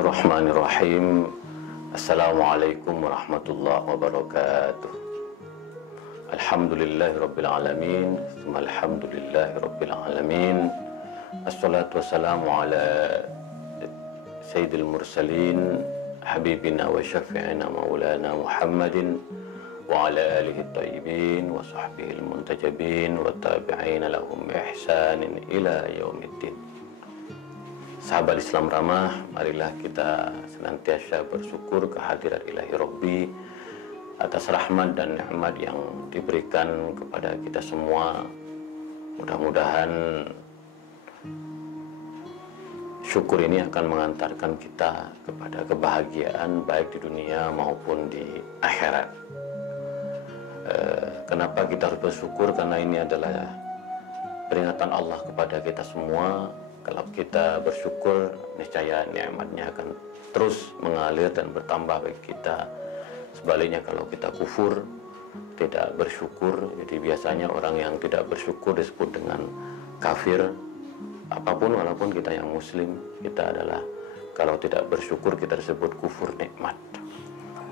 Bismillahirrahmanirrahim. Assalamualaikum warahmatullahi wabarakatuh. Alhamdulillahirabbil alamin, tsumma alhamdulillahirabbil alamin. Assalatu wassalamu ala sayyidil mursalin habibina wa syafi'ina maulana Muhammadin wa ala alihi thayyibin wa sahbihi muntajabin wa tabi'ina lahum bi ihsanin ila yaumiddin. Sahabat Islam ramah, marilah kita senantiasa bersyukur kehadirat Ilahi Rabbi atas rahmat dan nikmat yang diberikan kepada kita semua. Mudah-mudahan syukur ini akan mengantarkan kita kepada kebahagiaan baik di dunia maupun di akhirat. Kenapa kita harus bersyukur? Karena ini adalah peringatan Allah kepada kita semua. Kalau kita bersyukur, niscaya nikmatnya akan terus mengalir dan bertambah bagi kita. Sebaliknya kalau kita kufur, tidak bersyukur, jadi biasanya orang yang tidak bersyukur disebut dengan kafir. Apapun, walaupun kita yang muslim, kita adalah, kalau tidak bersyukur kita disebut kufur nikmat.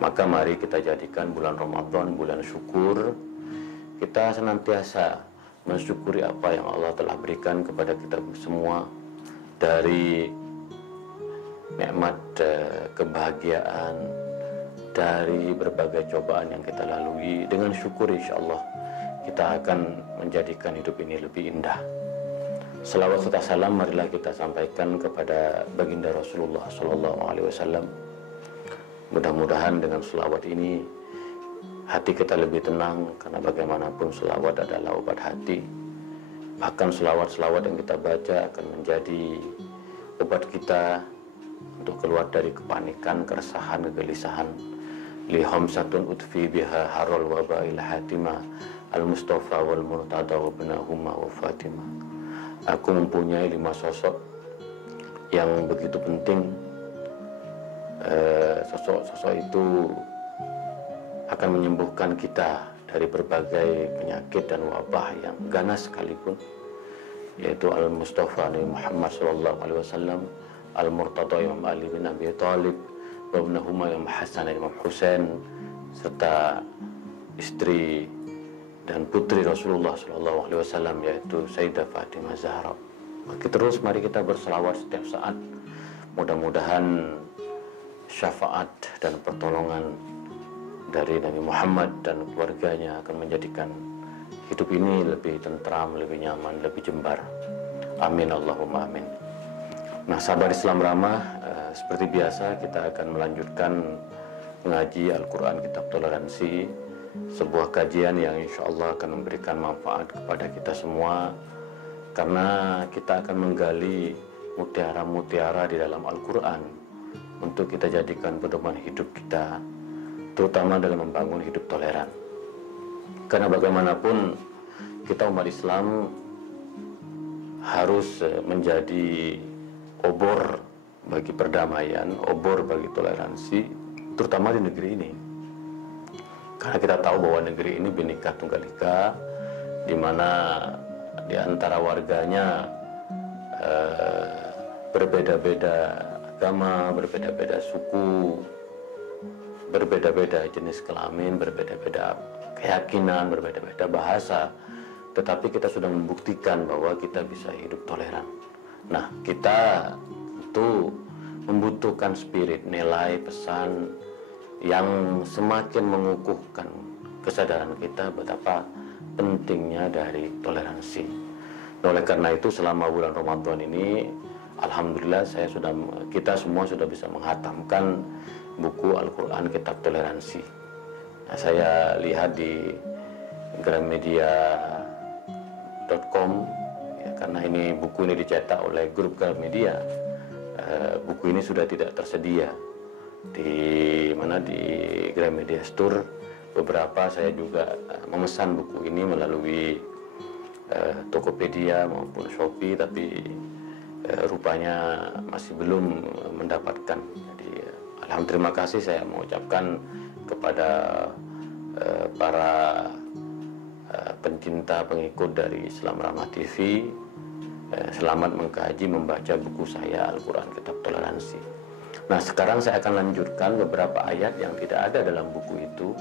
Maka mari kita jadikan bulan Ramadan bulan syukur. Kita senantiasa mensyukuri apa yang Allah telah berikan kepada kita semua, dari nikmat kebahagiaan, dari berbagai cobaan yang kita lalui. Dengan syukur insya Allah kita akan menjadikan hidup ini lebih indah. Selawat serta salam marilah kita sampaikan kepada baginda Rasulullah SAW. Mudah-mudahan dengan selawat ini hati kita lebih tenang, karena bagaimanapun selawat adalah obat hati. Bahkan selawat-selawat yang kita baca akan menjadi obat kita untuk keluar dari kepanikan, keresahan, kegelisahan. Li hamsatun utfi biha harul wabail hatimah al-mustafa wal murtada wa binahuma wa fatimah. Aku mempunyai 5 sosok yang begitu penting. Sosok-sosok itu akan menyembuhkan kita dari berbagai penyakit dan wabah yang ganas sekalipun, yaitu Al-Mustafa Nabi Muhammad SAW, Al-Murtada Imam Ali bin Abi Thalib, wa ibnahuma Imam Hasan dan Imam Husain, serta istri dan putri Rasulullah SAW, yaitu Sayyidah Fatimah Zahra. Mari kita berselawat setiap saat. Mudah-mudahan syafaat dan pertolongan dari Nabi Muhammad dan keluarganya akan menjadikan hidup ini lebih tentram, lebih nyaman, lebih jembar. Amin Allahumma amin. Nah, sahabat Islam ramah, seperti biasa kita akan melanjutkan mengaji Al-Quran Kitab Toleransi, sebuah kajian yang insya Allah akan memberikan manfaat kepada kita semua, karena kita akan menggali mutiara-mutiara di dalam Al-Quran untuk kita jadikan pedoman hidup kita, terutama dalam membangun hidup toleran. Karena bagaimanapun kita umat Islam harus menjadi obor bagi perdamaian, obor bagi toleransi, terutama di negeri ini. Karena kita tahu bahwa negeri ini Bhinneka Tunggal Ika, di mana di antara warganya berbeda-beda agama, berbeda-beda suku, berbeda-beda jenis kelamin, berbeda-beda keyakinan, berbeda-beda bahasa, tetapi kita sudah membuktikan bahwa kita bisa hidup toleran. Nah, kita tentu membutuhkan spirit, nilai, pesan yang semakin mengukuhkan kesadaran kita betapa pentingnya dari toleransi. Nah, oleh karena itu selama bulan Ramadan ini, alhamdulillah kita semua sudah bisa menghatamkan buku Al-Quran Kitab Toleransi. Nah, saya lihat di gramedia.com, ya, karena ini buku ini dicetak oleh grup Gramedia. Buku ini sudah tidak tersedia di Gramedia Store. Beberapa saya juga memesan buku ini melalui Tokopedia maupun Shopee, tapi rupanya masih belum mendapatkan. Jadi terima kasih saya mengucapkan kepada para pencinta pengikut dari Islam Ramah TV. Selamat mengkaji, membaca buku saya Al-Quran Kitab Toleransi. Nah, sekarang saya akan lanjutkan beberapa ayat yang tidak ada dalam buku itu,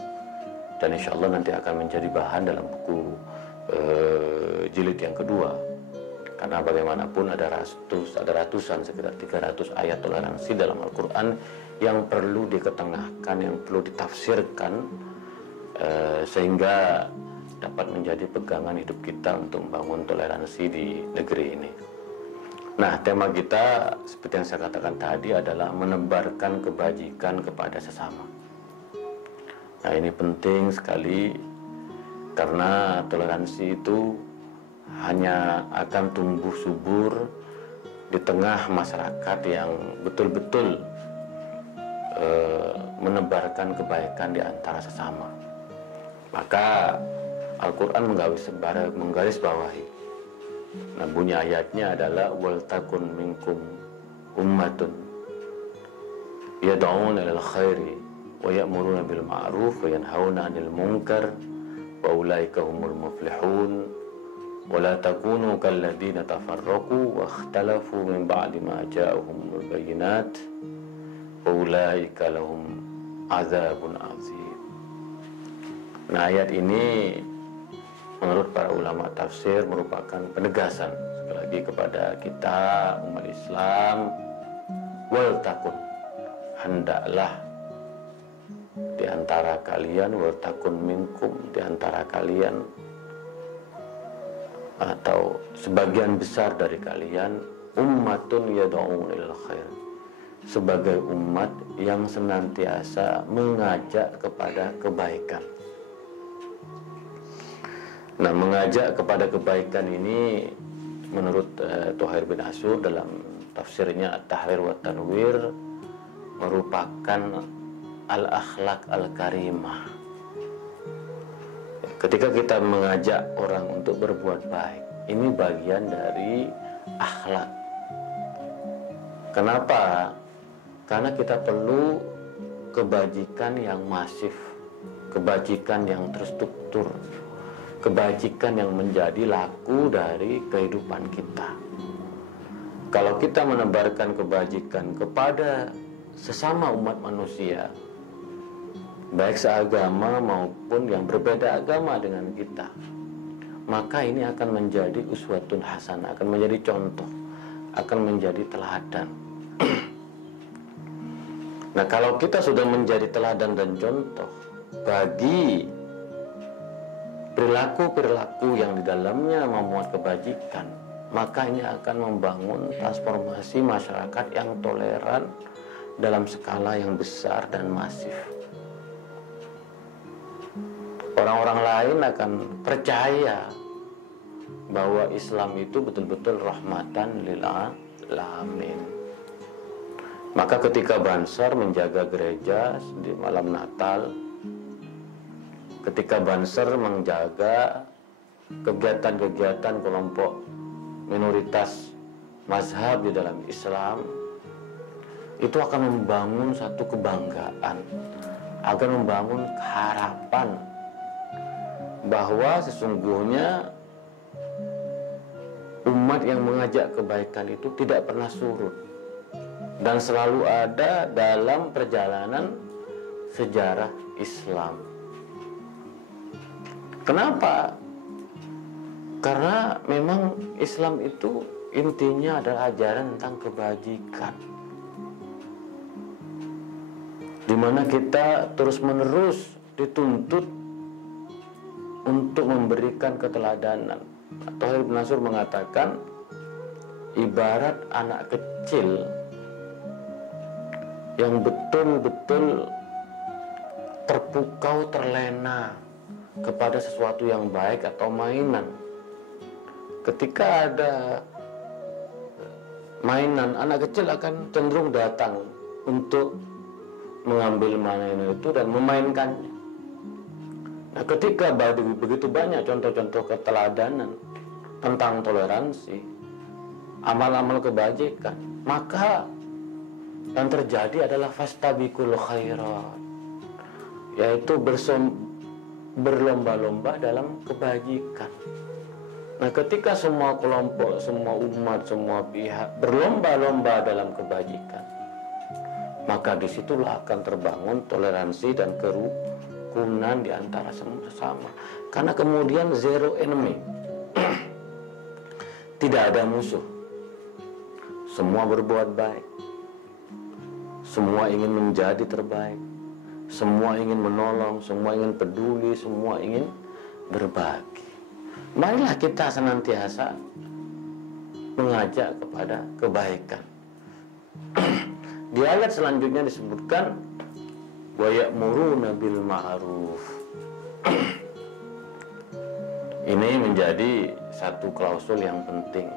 dan insya Allah nanti akan menjadi bahan dalam buku jilid yang kedua. Karena bagaimanapun ada ratusan, sekitar 300 ayat toleransi dalam Al-Quran yang perlu diketengahkan, yang perlu ditafsirkan, sehingga dapat menjadi pegangan hidup kita untuk membangun toleransi di negeri ini. Nah, tema kita seperti yang saya katakan tadi adalah menebarkan kebajikan kepada sesama. Nah, ini penting sekali karena toleransi itu hanya akan tumbuh subur di tengah masyarakat yang betul-betul menebarkan kebaikan di antara sesama. Maka Al-Quran menggaris bawahi. Nah, bunyi ayatnya adalah wal takun minkum ummatun yad'una ilal khairi wa ya'muruna bil ma'ruf wa yanhauna 'anil munkar wa ulaika humul muflihun wa la takunu kal ladzina tafarraqu wa ikhtalafu min ba'di ma ja'ahumul bayyinat wa ulaika lahum 'adzabun 'adzim. Nah, ayat ini menurut para ulama tafsir merupakan penegasan sekali lagi kepada kita umat Islam, wal takun, hendaklah di antara kalian, wal takun minkum, di antara kalian atau sebagian besar dari kalian, ummatun yad'un ilal khair, sebagai umat yang senantiasa mengajak kepada kebaikan. Nah, mengajak kepada kebaikan ini menurut Thuhair bin Asyur dalam tafsirnya At-Tahrir wa Tanwir merupakan al-akhlak al-karimah. Ketika kita mengajak orang untuk berbuat baik, ini bagian dari akhlak. Kenapa? Karena kita perlu kebajikan yang masif, kebajikan yang terstruktur, kebajikan yang menjadi laku dari kehidupan kita. Kalau kita menebarkan kebajikan kepada sesama umat manusia, baik seagama maupun yang berbeda agama dengan kita, maka ini akan menjadi uswatun hasanah, akan menjadi contoh, akan menjadi teladan. Nah, kalau kita sudah menjadi teladan dan contoh bagi perilaku-perilaku yang di dalamnya memuat kebajikan, maka ini akan membangun transformasi masyarakat yang toleran dalam skala yang besar dan masif. Orang-orang lain akan percaya bahwa Islam itu betul-betul rahmatan lil alamin. Maka ketika Banser menjaga gereja di malam Natal, ketika Banser menjaga kegiatan-kegiatan kelompok minoritas mazhab di dalam Islam, itu akan membangun satu kebanggaan, akan membangun harapan bahwa sesungguhnya umat yang mengajak kebaikan itu tidak pernah surut dan selalu ada dalam perjalanan sejarah Islam. Kenapa? Karena memang Islam itu intinya adalah ajaran tentang kebajikan, di mana kita terus-menerus dituntut untuk memberikan keteladanan. Thuhair bin Asyur mengatakan, ibarat anak kecil yang betul-betul terpukau, terlena kepada sesuatu yang baik atau mainan. Ketika ada mainan, anak kecil akan cenderung datang untuk mengambil mainan itu dan memainkannya. Nah, ketika begitu banyak contoh-contoh keteladanan tentang toleransi, amal-amal kebajikan, maka yang terjadi adalah fastabiqul khairat, yaitu berlomba-lomba dalam kebajikan. Nah, ketika semua kelompok, semua umat, semua pihak berlomba-lomba dalam kebajikan, maka disitulah akan terbangun toleransi dan kerukunan di antara sesama. Karena kemudian zero enemy, tidak ada musuh, semua berbuat baik, semua ingin menjadi terbaik, semua ingin menolong, semua ingin peduli, semua ingin berbagi. Marilah kita senantiasa mengajak kepada kebaikan. Di ayat selanjutnya disebutkan wa ya'muruna bil ma'ruf. Ini menjadi satu klausul yang penting,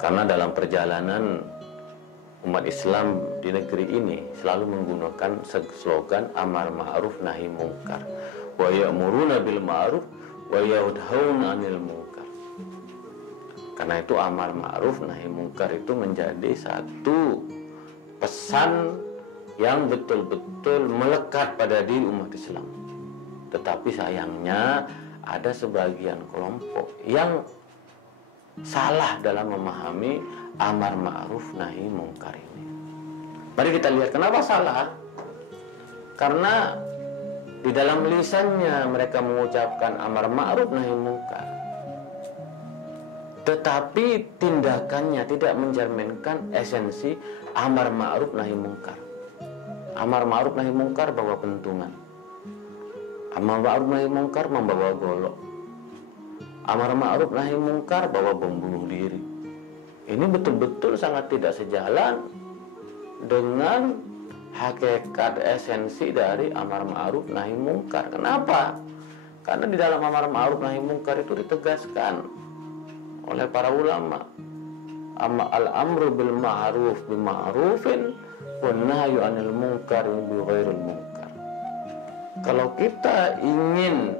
karena dalam perjalanan umat Islam di negeri ini selalu menggunakan slogan amar ma'ruf nahi mungkar, wa ya'muruna bil ma'ruf wa yanhauna 'anil munkar. Karena itu amar ma'ruf nahi mungkar itu menjadi satu pesan yang betul-betul melekat pada diri umat Islam. Tetapi sayangnya ada sebagian kelompok yang salah dalam memahami amar ma'ruf nahi mungkar ini. Mari kita lihat kenapa salah. Karena di dalam lisannya mereka mengucapkan amar ma'ruf nahi mungkar, tetapi tindakannya tidak mencerminkan esensi amar ma'ruf nahi mungkar. Amar ma'ruf nahi mungkar bawa pentungan, amar ma'ruf nahi mungkar membawa golok, amar ma'ruf nahi mungkar bawa bom bunuh diri. Ini betul-betul sangat tidak sejalan dengan hakikat esensi dari amar ma'ruf nahi mungkar. Kenapa? Karena di dalam amar ma'ruf nahi mungkar itu ditegaskan oleh para ulama, al-amru bil ma'ruf bi ma'rufin wan nahyu 'anil munkar bi ghairil munkar. Kalau kita ingin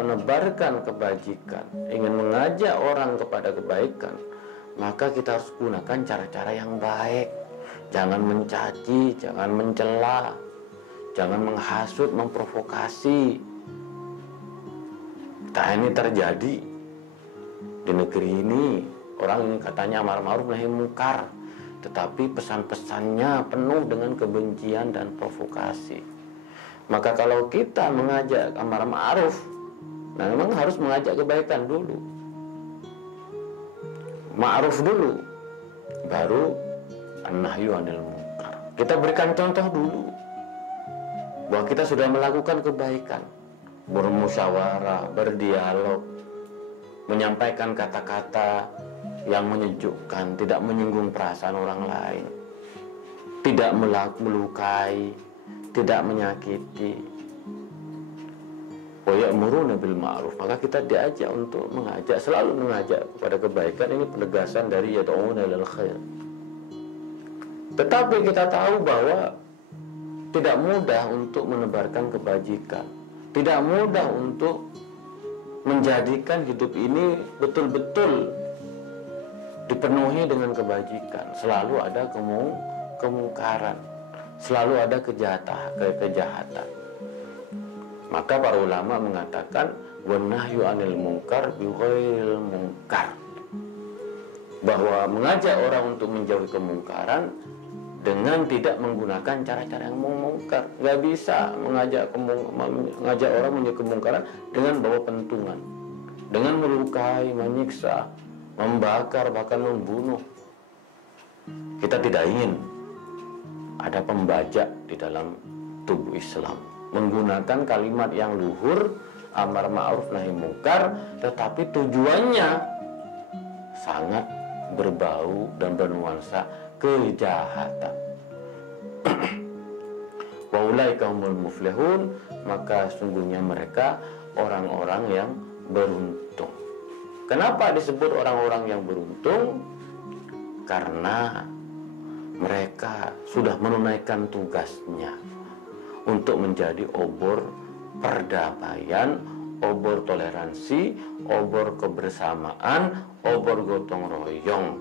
menebarkan kebajikan, ingin mengajak orang kepada kebaikan, maka kita harus gunakan cara-cara yang baik. Jangan mencaci, jangan mencela, jangan menghasut, memprovokasi. Nah, ini terjadi di negeri ini. Orang ini katanya amar ma'ruf nahi mungkar, tetapi pesan-pesannya penuh dengan kebencian dan provokasi. Maka kalau kita mengajak amar ma'ruf, nah memang harus mengajak kebaikan dulu, ma'ruf dulu, baru an-nahyu 'anil munkar. Kita berikan contoh dulu bahwa kita sudah melakukan kebaikan, bermusyawarah, berdialog, menyampaikan kata-kata yang menyejukkan, tidak menyinggung perasaan orang lain, tidak melukai, tidak menyakiti. Wa ya'muruna bil ma'ruf, maka kita diajak untuk mengajak, selalu mengajak kepada kebaikan. Ini penegasan dari yad'una ilal khair. Tetapi kita tahu bahwa tidak mudah untuk menebarkan kebajikan, tidak mudah untuk menjadikan hidup ini betul-betul dipenuhi dengan kebajikan. Selalu ada kemungkaran, selalu ada kejahatan. Maka para ulama mengatakan wan nahyu 'anil munkar bi ghairil munkar, bahwa mengajak orang untuk menjauhi kemungkaran dengan tidak menggunakan cara-cara yang mungkar. Nggak bisa mengajak orang menjauhi kemungkaran dengan bawa pentungan, dengan melukai, menyiksa, membakar, bahkan membunuh. Kita tidak ingin ada pembajak di dalam tubuh Islam menggunakan kalimat yang luhur, amar ma'ruf nahi mungkar, tetapi tujuannya sangat berbau dan bernuansa kejahatan. Wa ulaika humul muflihun, maka sungguhnya mereka orang-orang yang beruntung. Kenapa disebut orang-orang yang beruntung? Karena mereka sudah menunaikan tugasnya untuk menjadi obor perdamaian, obor toleransi, obor kebersamaan, obor gotong royong,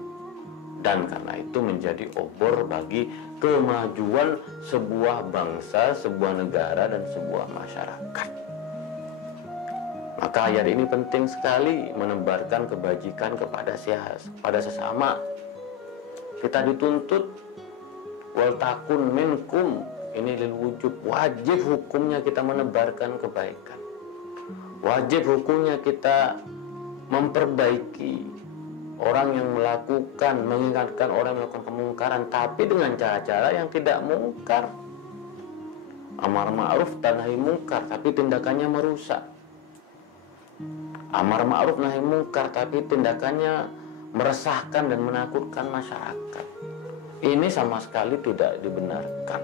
dan karena itu menjadi obor bagi kemajuan sebuah bangsa, sebuah negara, dan sebuah masyarakat. Maka ayat ini penting sekali menebarkan kebajikan kepada sesama. Kita dituntut wal takun minkum, ini lil wujub, wajib hukumnya kita menebarkan kebaikan, wajib hukumnya kita memperbaiki orang yang melakukan, mengingatkan orang yang melakukan kemungkaran, tapi dengan cara-cara yang tidak mungkar. Amar ma'ruf dan nahi mungkar, tapi tindakannya merusak. Amar ma'ruf nahi mungkar, tapi tindakannya meresahkan dan menakutkan masyarakat. Ini sama sekali tidak dibenarkan.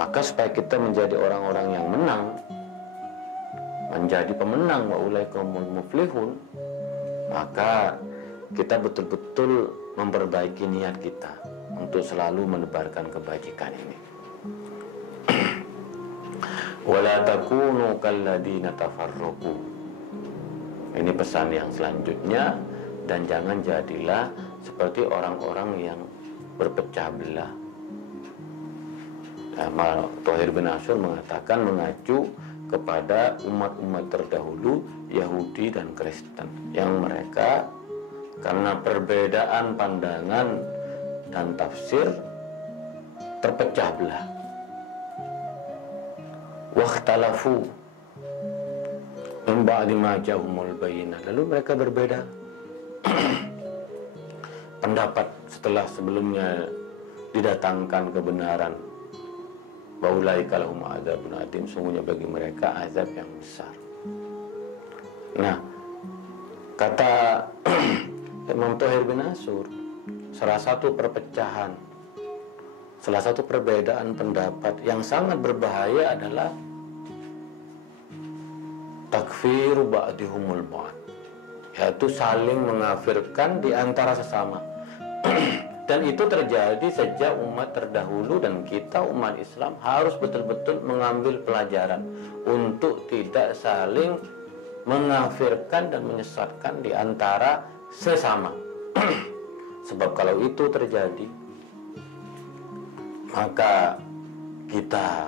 Maka supaya kita menjadi orang-orang yang menang, menjadi pemenang, wa ulaikumul muflihun, maka kita betul-betul memperbaiki niat kita untuk selalu menebarkan kebajikan ini. Wala takunu kalladina tafarraqu. Ini pesan yang selanjutnya, dan jangan jadilah seperti orang-orang yang berpecah belah. Thohir bin Ashur mengatakan, mengacu kepada umat-umat terdahulu Yahudi dan Kristen yang mereka karena perbedaan pandangan dan tafsir terpecah belah. Wakhtalafu min ba'di ma ja'ahumul bayyinah. Lalu mereka berbeda pendapat setelah sebelumnya didatangkan kebenaran. Waulaika lahum adzabun adzim, sungguhnya bagi mereka azab yang besar. Nah, kata Imam Thohir bin Ashur, salah satu perpecahan, salah satu perbedaan pendapat yang sangat berbahaya adalah takfir ba'dihumul ba'd, yaitu saling mengafirkan di antara sesama. Dan itu terjadi sejak umat terdahulu, dan kita umat Islam harus betul-betul mengambil pelajaran untuk tidak saling mengafirkan dan menyesatkan di antara sesama. Sebab kalau itu terjadi, maka kita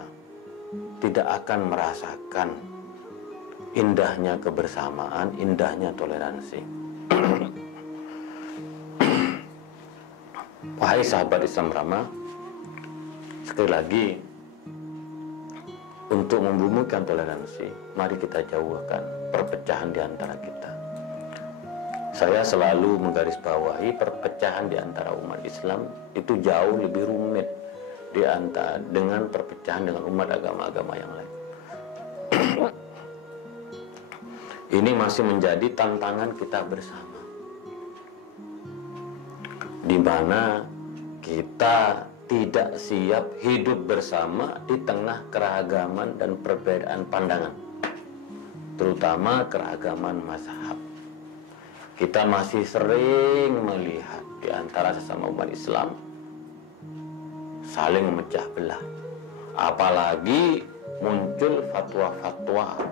tidak akan merasakan indahnya kebersamaan, indahnya toleransi. Wahai sahabat Islam Rama, sekali lagi, untuk membumbukan toleransi, mari kita jauhkan perpecahan di antara kita. Saya selalu menggarisbawahi perpecahan di antara umat Islam itu jauh lebih rumit dengan perpecahan dengan umat agama-agama yang lain. Ini masih menjadi tantangan kita bersama, di mana kita tidak siap hidup bersama di tengah keragaman dan perbedaan pandangan, terutama keragaman mazhab. Kita masih sering melihat di antara sesama umat Islam saling memecah belah, apalagi muncul fatwa-fatwa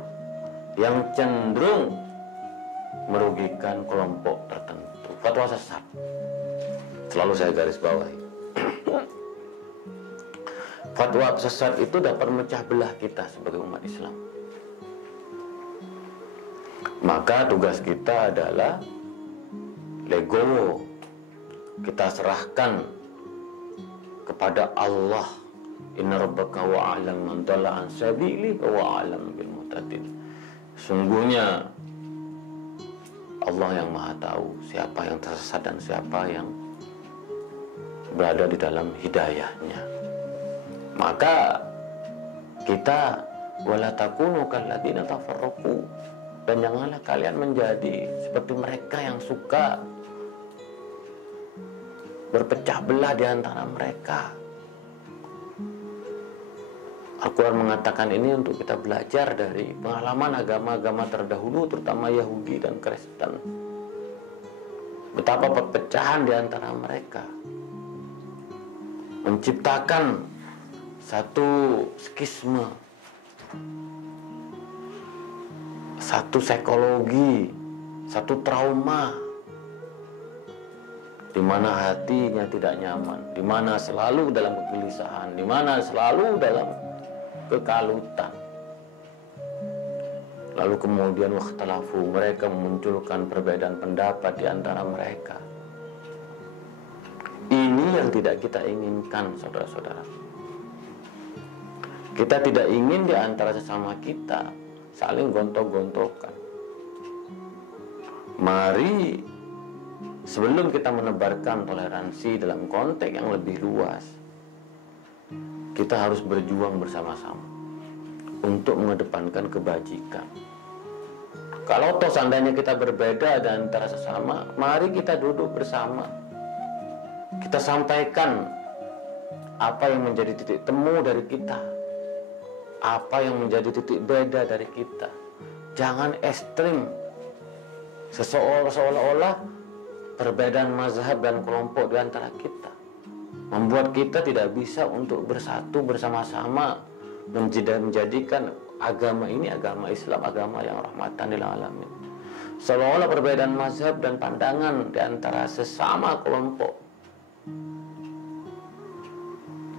yang cenderung merugikan kelompok tertentu, fatwa sesat. Selalu saya garis bawahi, fatwa sesat itu dapat memecah belah kita sebagai umat Islam. Maka tugas kita adalah legowo, kita serahkan kepada Allah. Inna rabbaka wa'alam man dhalla an sabili wa a'lam bil muhtadin. Sungguhnya Allah yang maha tahu siapa yang tersesat dan siapa yang berada di dalam hidayahnya. Maka kita wala takunu kalladzina tafarraqu, dan janganlah kalian menjadi seperti mereka yang suka berpecah belah di antara mereka. Al-Quran mengatakan ini untuk kita belajar dari pengalaman agama-agama terdahulu, terutama Yahudi dan Kristen. Betapa perpecahan di antara mereka menciptakan satu skisme, satu psikologi, satu trauma, di mana hatinya tidak nyaman, di mana selalu dalam kegelisahan, di mana selalu dalam kekalutan. Lalu kemudian wakhtalafu, mereka memunculkan perbedaan pendapat di antara mereka. Ini yang tidak kita inginkan, saudara-saudara. Kita tidak ingin di antara sesama kita saling gontok-gontokan. Mari sebelum kita menebarkan toleransi dalam konteks yang lebih luas, kita harus berjuang bersama-sama untuk mengedepankan kebajikan. Kalau toh seandainya kita berbeda di antara sesama, mari kita duduk bersama. Kita sampaikan apa yang menjadi titik temu dari kita, apa yang menjadi titik beda dari kita. Jangan ekstrim, seolah-olah perbedaan mazhab dan kelompok di antara kita membuat kita tidak bisa untuk bersatu bersama-sama menjadikan agama ini agama Islam, agama yang rahmatan lil alamin. Seolah-olah perbedaan mazhab dan pandangan di antara sesama kelompok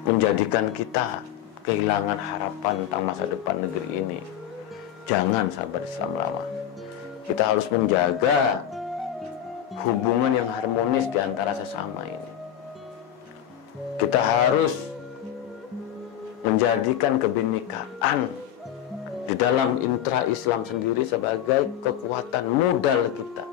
menjadikan kita kehilangan harapan tentang masa depan negeri ini. Jangan, sahabat Islam Ramah. Kita harus menjaga hubungan yang harmonis di antara sesama ini. Kita harus menjadikan kebinekaan di dalam intra-Islam sendiri sebagai kekuatan modal kita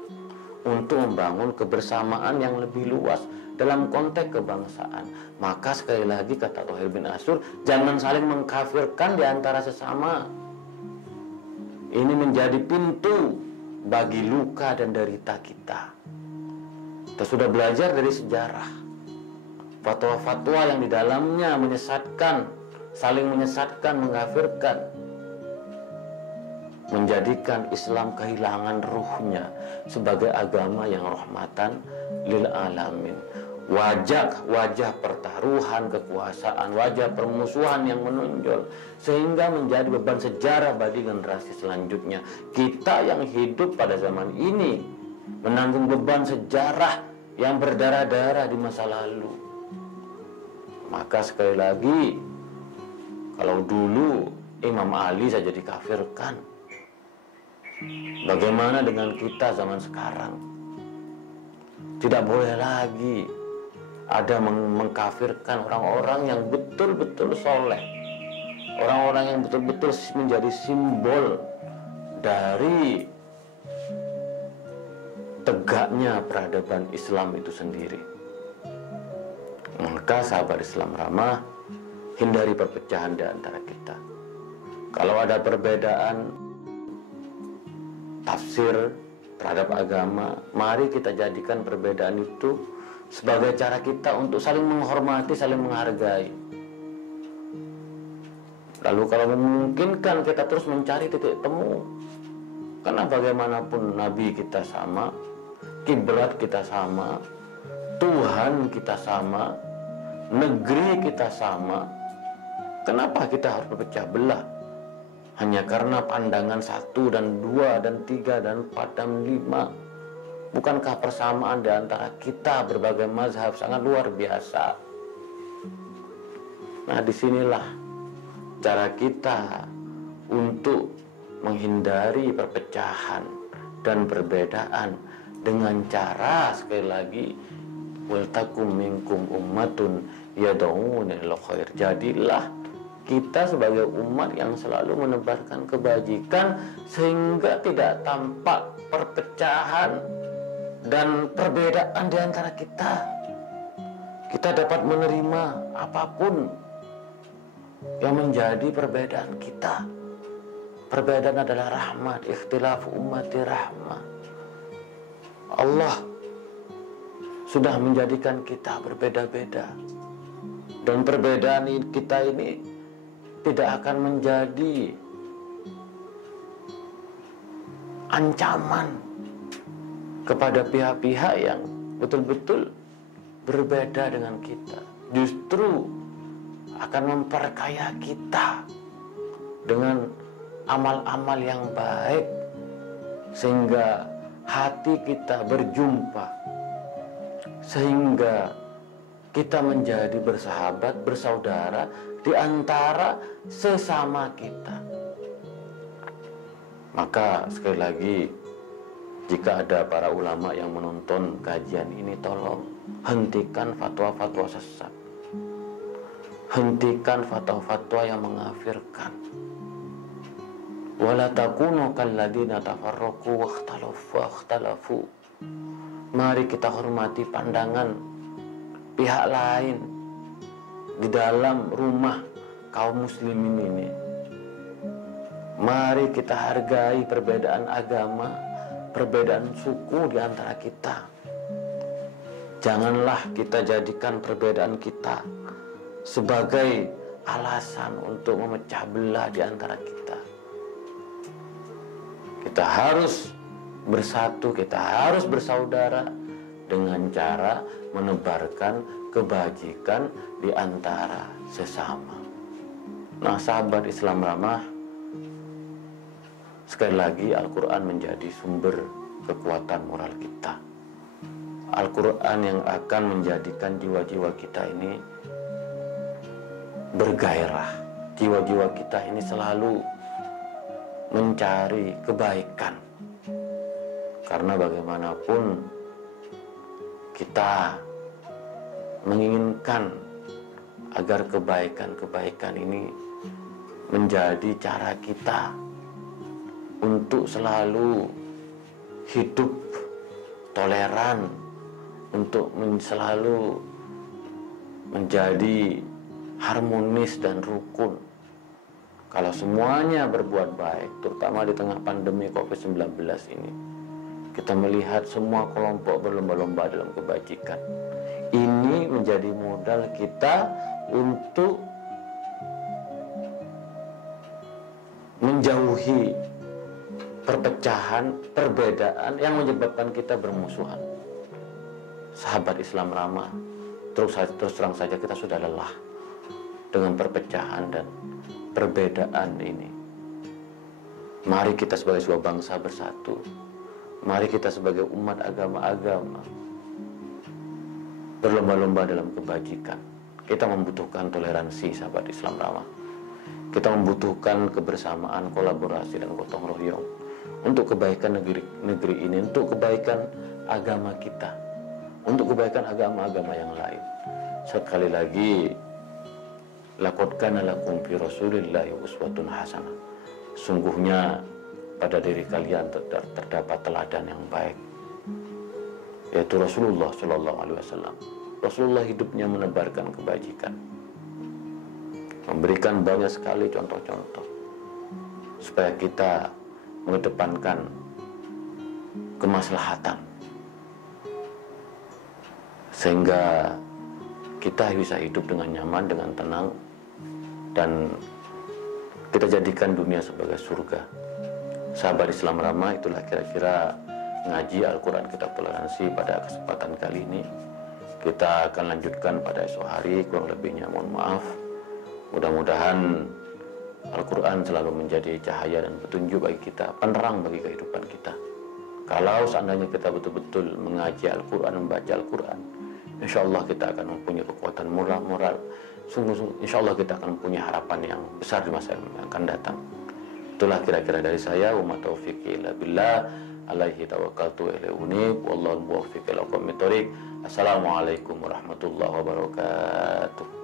untuk membangun kebersamaan yang lebih luas dalam konteks kebangsaan. Maka sekali lagi kata Thohir bin Ashur, jangan saling mengkafirkan di antara sesama. Ini menjadi pintu bagi luka dan derita kita. Kita sudah belajar dari sejarah fatwa-fatwa yang di dalamnya menyesatkan, saling menyesatkan, mengkafirkan, menjadikan Islam kehilangan ruhnya sebagai agama yang rahmatan lil alamin. Wajah pertaruhan kekuasaan, wajah permusuhan yang menonjol, sehingga menjadi beban sejarah bagi generasi selanjutnya. Kita yang hidup pada zaman ini menanggung beban sejarah yang berdarah-darah di masa lalu. Maka sekali lagi, kalau dulu Imam Ali saja dikafirkan, bagaimana dengan kita zaman sekarang? Tidak boleh lagi ada mengkafirkan orang-orang yang betul-betul soleh, orang-orang yang betul-betul menjadi simbol dari tegaknya peradaban Islam itu sendiri. Maka sahabat Islam Ramah, hindari perpecahan di antara kita. Kalau ada perbedaan tafsir terhadap agama, mari kita jadikan perbedaan itu sebagai cara kita untuk saling menghormati, saling menghargai. Lalu kalau memungkinkan kita terus mencari titik temu, karena bagaimanapun Nabi kita sama, kiblat kita sama, Tuhan kita sama, negeri kita sama. Kenapa kita harus berpecah belah hanya karena pandangan 1 dan 2 dan 3 dan 4 dan 5? Bukankah persamaan di antara kita berbagai mazhab sangat luar biasa? Nah, disinilah cara kita untuk menghindari perpecahan dan perbedaan dengan cara, sekali lagi, waltakum minkum ummatun yad'una ilal khair. Jadilah kita sebagai umat yang selalu menebarkan kebajikan sehingga tidak tampak perpecahan dan perbedaan di antara kita. Kita dapat menerima apapun yang menjadi perbedaan kita. Perbedaan adalah rahmat, ikhtilaf ummati rahmah. Allah sudah menjadikan kita berbeda-beda, dan perbedaan kita ini tidak akan menjadi ancaman kepada pihak-pihak yang betul-betul berbeda dengan kita. Justru akan memperkaya kita dengan amal-amal yang baik, sehingga hati kita berjumpa, sehingga kita menjadi bersahabat, bersaudara di antara sesama kita. Maka sekali lagi, Jika ada para ulama yang menonton kajian ini, tolong hentikan fatwa-fatwa sesat. Hentikan fatwa-fatwa yang mengkafirkan. Wala takunu kalladzina tafarraqu wakhtalafu. Mari kita hormati pandangan pihak lain di dalam rumah kaum muslimin ini. Mari kita hargai perbedaan agama, perbedaan suku di antara kita. Janganlah kita jadikan perbedaan kita sebagai alasan untuk memecah belah di antara kita. Kita harus bersatu, kita harus bersaudara dengan cara menebarkan kebajikan di antara sesama. Nah, sahabat Islam ramah, sekali lagi Al-Quran menjadi sumber kekuatan moral kita. Al-Quran yang akan menjadikan jiwa-jiwa kita ini bergairah. Jiwa-jiwa kita ini selalu mencari kebaikan. Karena bagaimanapun kita menginginkan agar kebaikan-kebaikan ini menjadi cara kita untuk selalu hidup toleran, untuk selalu menjadi harmonis dan rukun. Kalau semuanya berbuat baik, terutama di tengah pandemi COVID-19 ini, kita melihat semua kelompok berlomba-lomba dalam kebajikan. Ini menjadi modal kita untuk menjauhi perpecahan, perbedaan yang menyebabkan kita bermusuhan. Sahabat Islam ramah, terus terang saja kita sudah lelah dengan perpecahan dan perbedaan ini. Mari kita sebagai sebuah bangsa bersatu. Mari kita sebagai umat agama-agama berlomba-lomba dalam kebajikan. Kita membutuhkan toleransi, sahabat Islam ramah. Kita membutuhkan kebersamaan, kolaborasi, dan gotong royong untuk kebaikan negeri ini, untuk kebaikan agama kita, untuk kebaikan agama-agama yang lain. Sekali lagi, laqad kana lakum fi Rasulillahi uswatun hasanah. Sungguhnya pada diri kalian terdapat teladan yang baik, yaitu Rasulullah Shallallahu Alaihi Wasallam. Rasulullah hidupnya menebarkan kebajikan, memberikan banyak sekali contoh-contoh supaya kita mengedepankan kemaslahatan, sehingga kita bisa hidup dengan nyaman, dengan tenang, dan kita jadikan dunia sebagai surga. Sahabat Islam ramah, itulah kira-kira ngaji Al-Quran Kitab Toleransi pada kesempatan kali ini. Kita akan lanjutkan pada esok hari, kurang lebihnya mohon maaf. Mudah-mudahan Al-Quran selalu menjadi cahaya dan petunjuk bagi kita, penerang bagi kehidupan kita. Kalau seandainya kita betul-betul mengaji Al-Quran, membaca Al-Quran, insya Allah kita akan mempunyai kekuatan moral. Sungguh-sungguh insya Allah kita akan mempunyai harapan yang besar di masa yang akan datang. Itulah kira-kira dari saya. Wa ma taufiqi illa billah, alaihi tawakkaltu ilaihi unib, wallahu muwaffiq ila aqwamit thoriq. Assalamualaikum warahmatullahi wabarakatuh.